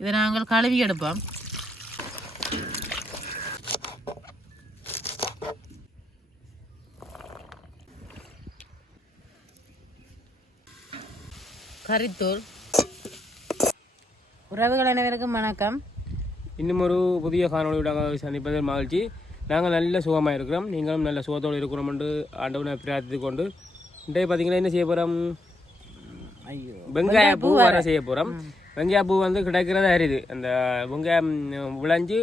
இதை நாங்கள் கழுவி எடுப்போம். கறித்தூள். உறவுகள் அனைவருக்கும் வணக்கம். இன்னும் ஒரு புதிய காணொலியோட சந்திப்பதில் மகிழ்ச்சி. நாங்கள் நல்ல சுகமாக இருக்கிறோம், நீங்களும் நல்ல சுகத்தோடு இருக்கிறோம் என்று ஆண்டவனை பிரார்த்தித்து கொண்டு இன்றைய பார்த்தீங்கன்னா என்ன செய்ய போகிறோம், வெங்காய பூ வர செய்ய போகிறோம். வெங்காய பூ வந்து கிடைக்கிறதா அரிது. அந்த வெங்காயம் விளைஞ்சு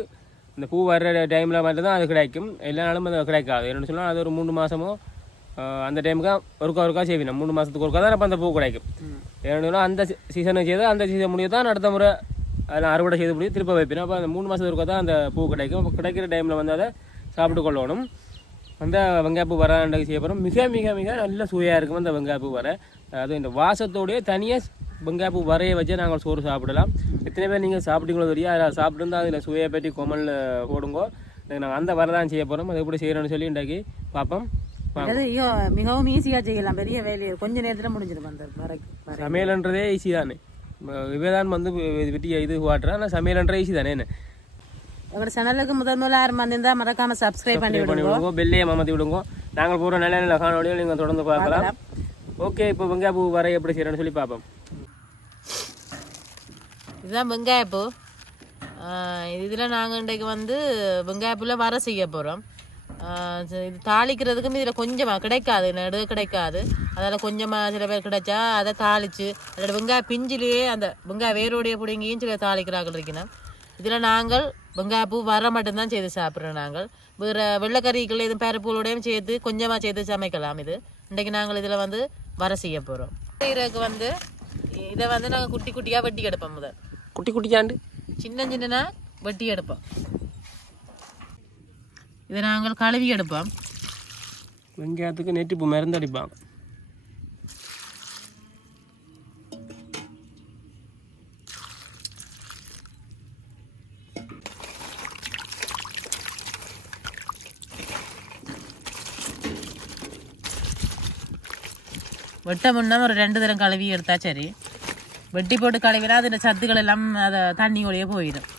இந்த பூ வர்ற டைமில் மட்டும்தான் அது கிடைக்கும். எல்லா நாளும் அது கிடைக்காது. என்னென்னு சொன்னால் அது ஒரு 3 மாதமோ அந்த டைமுக்கு ஒருக்கா செய்வினோம். 3 மாதத்துக்கு ஒருக்கா தான் அப்போ அந்த பூ கிடைக்கும். ஏன்னா அந்த சீசனுக்கு செய்தால் அந்த சீசன் முடிய தான் அடுத்த முறை அதெல்லாம் அறுவடை செய்து முடியும் திருப்ப வைப்பினோம். அப்போ அந்த 3 மாதத்துக்கு ஒருக்கா தான் அந்த பூ கிடைக்கும். அப்போ கிடைக்கிற டைமில் வந்து அதை சாப்பிட்டு கொள்ளணும். அந்த வெங்காயப்பூ வர செய்ய போகிறோம். மிக மிக மிக நல்ல சுவையாக இருக்கும் அந்த வெங்காயப்பூ வர. அது இந்த வாசத்தோடைய தனியாக வெங்காயப்பூ வரைய வச்சு நாங்கள் சோறு சாப்பிடலாம். எத்தனை பேர் நீங்கள் சாப்பிட்டீங்களோ தெரியும். அதில் சாப்பிட்டு அதில் சுவையை பற்றி கொமலில் போடுங்கோ. நாங்கள் அந்த வர தான் செய்ய போகிறோம். அதை எப்படி செய்யணும்னு சொல்லி இன்றைக்கு பார்ப்போம். மிகவும் ஈஸியாக செய்யலாம். பெரிய வேலையை கொஞ்ச நேரத்தில் முடிஞ்சிடும். சமையல்ன்றதே ஈஸி தானே. இவைதான் வந்து வெட்டி இது வாட்டுறா. ஆனால் சமையல்ன்ற ஈஸி தானே. என்ன எங்களோட சேனலுக்கு முதல்ல யாரும் வந்திருந்தால் மறக்காமல் சப்ஸ்கிரைப் பண்ணி விடுங்க, பெல்லையை அமர்த்தி விடுங்க. நாங்கள் போகிற நல்ல நல்ல காணொலியை நீங்கள் தொடர்ந்து பார்க்கலாம். ஓகே, இப்போ வெங்காயப்பூ வர எப்படி செய்யறேன்னு சொல்லி பார்ப்போம். இதுதான் வெங்காயப்பூ. இதில் நாங்கள் இன்றைக்கு வந்து வெங்காயப்பூவில் வர செய்ய போகிறோம். இது தாளிக்கிறதுக்கும் இதில் கொஞ்சமாக கிடைக்காது, நடு கிடைக்காது. அதில் கொஞ்சமாக சில பேர் கிடைச்சா அதை தாளித்து அதோட வெங்காய பிஞ்சிலேயே அந்த வெங்காய வேரோடைய பிடிங்கியும் சில தாளிக்கிறார்கள் இருக்கணும். இதில் நாங்கள் வெங்காயப்பூ வர மட்டும்தான் செய்து சாப்பிட்றோம். நாங்கள் வேறு வெள்ளைக்கறிகள் எதுவும் பருப்புகளோடையும் சேர்த்து கொஞ்சமாக சேர்த்து சமைக்கலாம். இது இன்றைக்கு நாங்கள் இதில் வந்து வர செய்ய போகிறோம். செய்கிறதுக்கு வந்து இதை வந்து நாங்கள் குட்டி குட்டியாக வெட்டி எடுப்போம். முதல் குட்டி குட்டியாண்டு சின்ன சின்னனா வெட்டி எடுப்போம். இதை நாங்கள் கழுவி எடுப்போம். வெங்காயத்துக்கு நெட்டிப்பூ மருந்து அடிப்பாங்க. வெட்ட முன்னா ஒரு 2 தரம் கழுவி எடுத்தா சரி. வெட்டி போட்டு கழுவினா அதில் சத்துக்கள் எல்லாம் அதை தண்ணியோடையே போயிடும்.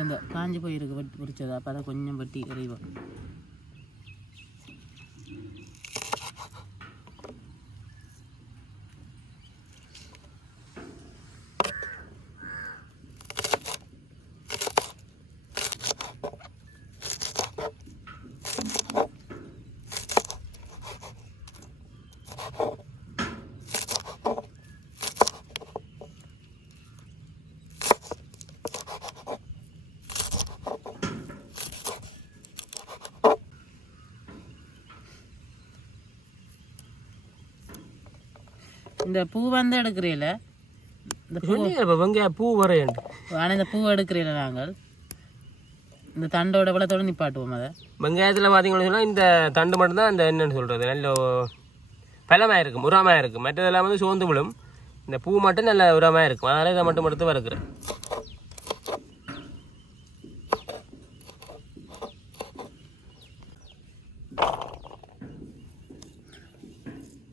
இந்த காஞ்சி போயிருக்கு வெட்டி பிடிச்சது. அப்போ அதை கொஞ்சம் வெட்டி எறிவோம். இந்த பூ வந்து எடுக்கிறீல, இந்த வெங்காய பூ வரையண்டு. ஆனால் இந்த பூ எடுக்கிறீல நாங்கள் இந்த தண்டோட விளத்தோடு நிப்பாட்டுவோம். அதை வெங்காயத்தில் பார்த்தீங்கன்னு சொன்னால் இந்த தண்டு மட்டும்தான் அந்த என்னன்னு சொல்கிறது நல்ல பலமாக இருக்கும், உரமாக இருக்கும். மற்றதெல்லாம் வந்து சோர்ந்து விழும். இந்த பூ மட்டும் நல்ல உரமாக இருக்கும். அதனால் இதை மட்டும் எடுத்து வறுக்கிறேன்.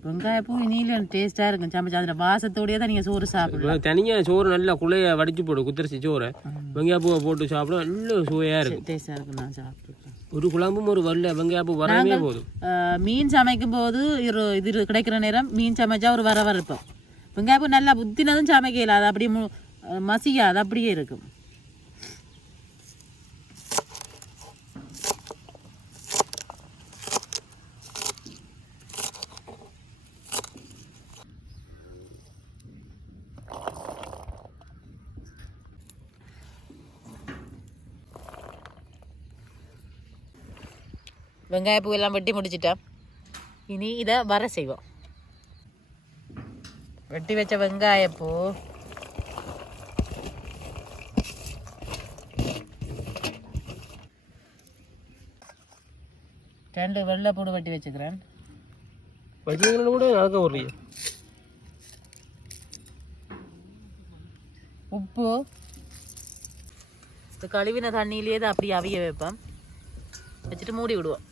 வெங்காயப்பூ இனியில டேஸ்ட்டாக இருக்கும். சமைச்சா அதில் வாசத்தோடையே தான் நீங்கள் சோறு சாப்பிடுவோம். தனியாக சோறு நல்லா குழைய வடிச்சு போடும். குத்திரிச்சி சோறு வெங்காயப்பூவை போட்டு சாப்பிட நல்ல சுவையாக இருக்கும், டேஸ்ட்டாக இருக்கும். நான் சாப்பிட்ருக்கேன். ஒரு குழம்பும் ஒரு வெங்காயப்பூ வரவே போதும். மீன் சமைக்கும் போது இது கிடைக்கிற நேரம் மீன் சமைச்சா ஒரு வர இருப்போம். வெங்காயப்பூ நல்லா புத்தினதும் சமைக்கல, அது அப்படியே மசியா அது அப்படியே இருக்கும். வெங்காயப்பூ எல்லாம் வெட்டி முடிச்சிட்டேன். இனி இதை வர செய்வோம். வெட்டி வச்ச வெங்காயப்பூ, ரெண்டு வெள்ளைப்பூடு வெட்டி வச்சுக்கிறேன். கூட நடக்க ஒரு உப்பு, இந்த கழுவின தண்ணியிலேயே தான் அப்படி அவிய வைப்பேன். வச்சுட்டு மூடி விடுவோம்.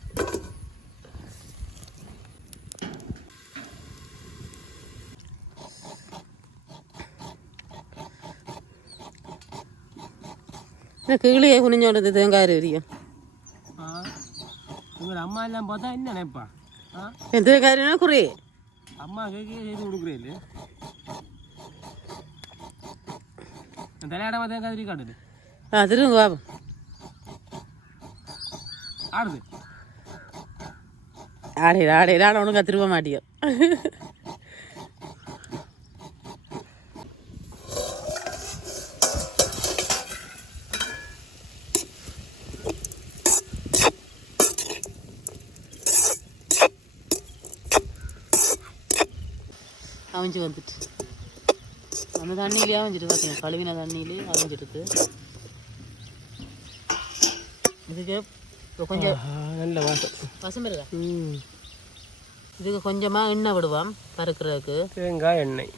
கீழே குனிஞ்சோடுது தேங்காய் எரியும். அம்மா எல்லாம் பார்த்தா என்ன நினைப்பா? தேங்காய் குறையே அம்மா கேட்க செய்து கொடுக்குறேன். தலையாடாம தேங்காய் காட்டுது. திரும்ப பாப்போம். ஆடுது. ஆடையில ஒழுங்கா திரும்ப மாட்டியும். அவிஞ்சு வந்துட்டு அந்த தண்ணியிலே அவிஞ்சிட்டு பார்த்தீங்க, கழுவின தண்ணியிலே அவிஞ்சிருக்கு. இதுக்கு கொஞ்சம் நல்ல வாசம் இருக்கா? இதுக்கு கொஞ்சமாக எண்ணெய் விடுவோம் பறக்கிறதுக்கு. தேங்காய் எண்ணெய்.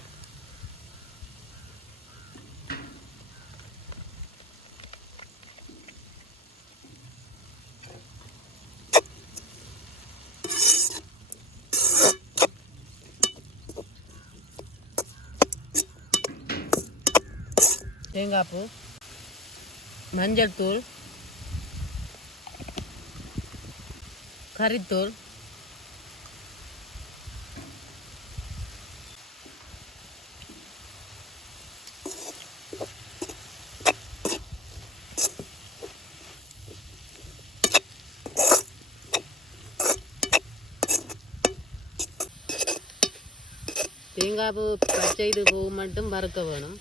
தேங்காய் பூ, மஞ்சள் தூள், கறித்தூள், தேங்காய் பூ பச்சை இது பூ மட்டும் வறுக்க வேணும்.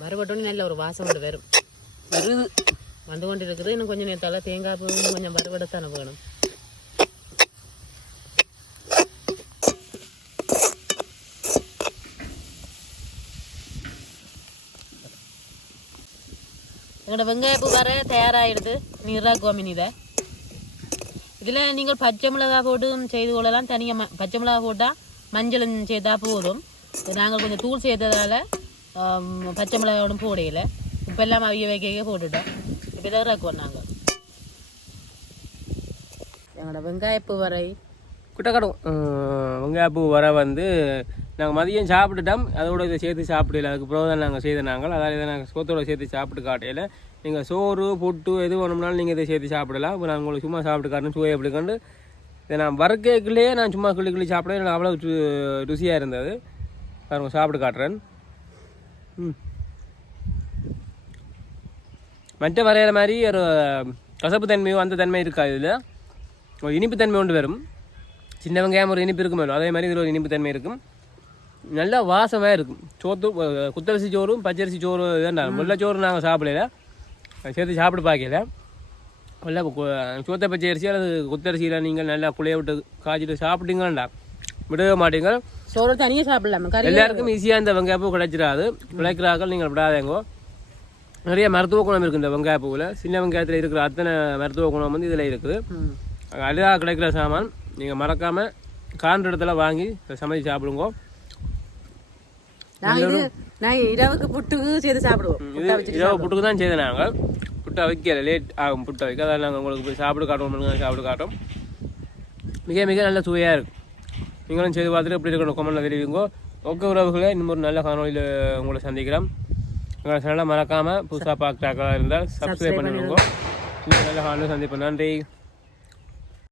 வறுபட்டோன்னு நல்ல ஒரு வாசம் கொண்டு வரும். வருது வந்து கொண்டு இருக்குது. இன்னும் கொஞ்சம் நேரத்தால் தேங்காய் பூ கொஞ்சம் வறுபடத்தானே வேணும். எங்களோட வெங்காயப்பூ வர தயாராகிடுது. நீராக்குவோம் இதை. இதில் நீங்கள் பச்சை மிளகா போட்டு செய்து கொள்ளலாம். தனியாக பச்சை மிளகா போட்டால் மஞ்சள் சேர்த்தா போதும். நாங்கள் கொஞ்சம் தூள் சேர்த்ததால் பச்சை மிளகாயோடும் போடையில் இப்போ எல்லாம் அவிய வைக்க போட்டுட்டோம். இப்போ இதை இறக்குவோம் நாங்கள். எங்களோட வெங்காயப்பூ வரை குட்டக்கடும் வெங்காயப்பூ வர வந்து நாங்கள் மதியம் சாப்பிட்டுட்டோம். அதோட இதை சேர்த்து சாப்பிடல. அதுக்கப்புறம் தான் நாங்கள் செய்த நாங்கள். அதாவது இதை நாங்கள் சோத்தோட சேர்த்து சாப்பிட்டு காட்டையில் நீங்கள் சோறு புட்டு எது வேணும்னாலும் நீங்கள் இதை சேர்த்து சாப்பிடலாம். இப்போ நான் உங்களுக்கு சும்மா சாப்பிட்டு காட்டணும் சுவை எப்படி கண்டு இதை நான் வறுக்கைக்குள்ளேயே நான் சும்மா கிள்ளி சாப்பிட எனக்கு அவ்வளோ ருசியாக இருந்தது. பாருங்க சாப்பிட்டு காட்டுறேன். மற்ற வரைகிற மாதிரி ஒரு கசப்பு தன்மையோ அந்த தன்மை இருக்காது. இதில் ஒரு இனிப்பு தன்மை கொண்டு வரும். சின்ன வெங்காயம் ஒரு இனிப்பு இருக்கும், அதே மாதிரி இதில் ஒரு இனிப்பு தன்மை இருக்கும். நல்லா வாசமாக இருக்கும். சோத்து குத்தரிசி சோறும் பச்சரிசி சோறு வேண்டாம். வெள்ளை சோறு நாங்கள் சாப்பிடல, சேர்த்து சாப்பிட்டு பார்க்கல. நல்லா சோத்தை பச்சை அரிசி அல்லது குத்தரிசியில் நீங்கள் நல்லா குழைய விட்டு காய்ச்சிட்டு சாப்பிட்டீங்கண்டா விடவே மாட்டீங்க. சோறு தனியாக சாப்பிடலாம். எல்லாருக்கும் ஈஸியாக இந்த வெங்காயப்பூ கிடைச்சிடாது. விளைக்கிறார்கள் நீங்கள் விடாதேங்கோ. நிறைய மருத்துவ குணம் இருக்குது இந்த வெங்காயப்பூவில். சின்ன வெங்காயத்தில் இருக்கிற அத்தனை மருத்துவ குணம் வந்து இதில் இருக்குது. அழகாக கிடைக்கிற சாமான். நீங்கள் மறக்காமல் காண்ற இடத்துல வாங்கி சமைச்சு சாப்பிடுங்க. இரவுக்கு புட்டுக்கு சேர்த்து சாப்பிடுவோம். இரவு புட்டுக்கு தான் செய்த நாங்கள். புட்டை வைக்கல, லேட் ஆகும் புட்டை வைக்க. அதான் நாங்கள் உங்களுக்கு போய் சாப்பிட்டு காட்டுவோம். சாப்பிட்டு காட்டும். மிக மிக நல்ல சுவையாக இருக்கும். நீங்களும் செய்து பார்த்துட்டு எப்படி இருக்கணும் கமெண்ட்டில் தெரிவிங்க. ஓகே உறவுகளை, இன்னும் ஒரு நல்ல காணொலியில் உங்களை சந்திக்கிறோம். உங்களை சேனலை மறக்காமல் புதுசாக பார்க்குறாக்கா இருந்தால் சப்ஸ்கிரைப் பண்ணிவிடுங்க. இன்னும் நல்ல காணொலி சந்திப்போம். நன்றி.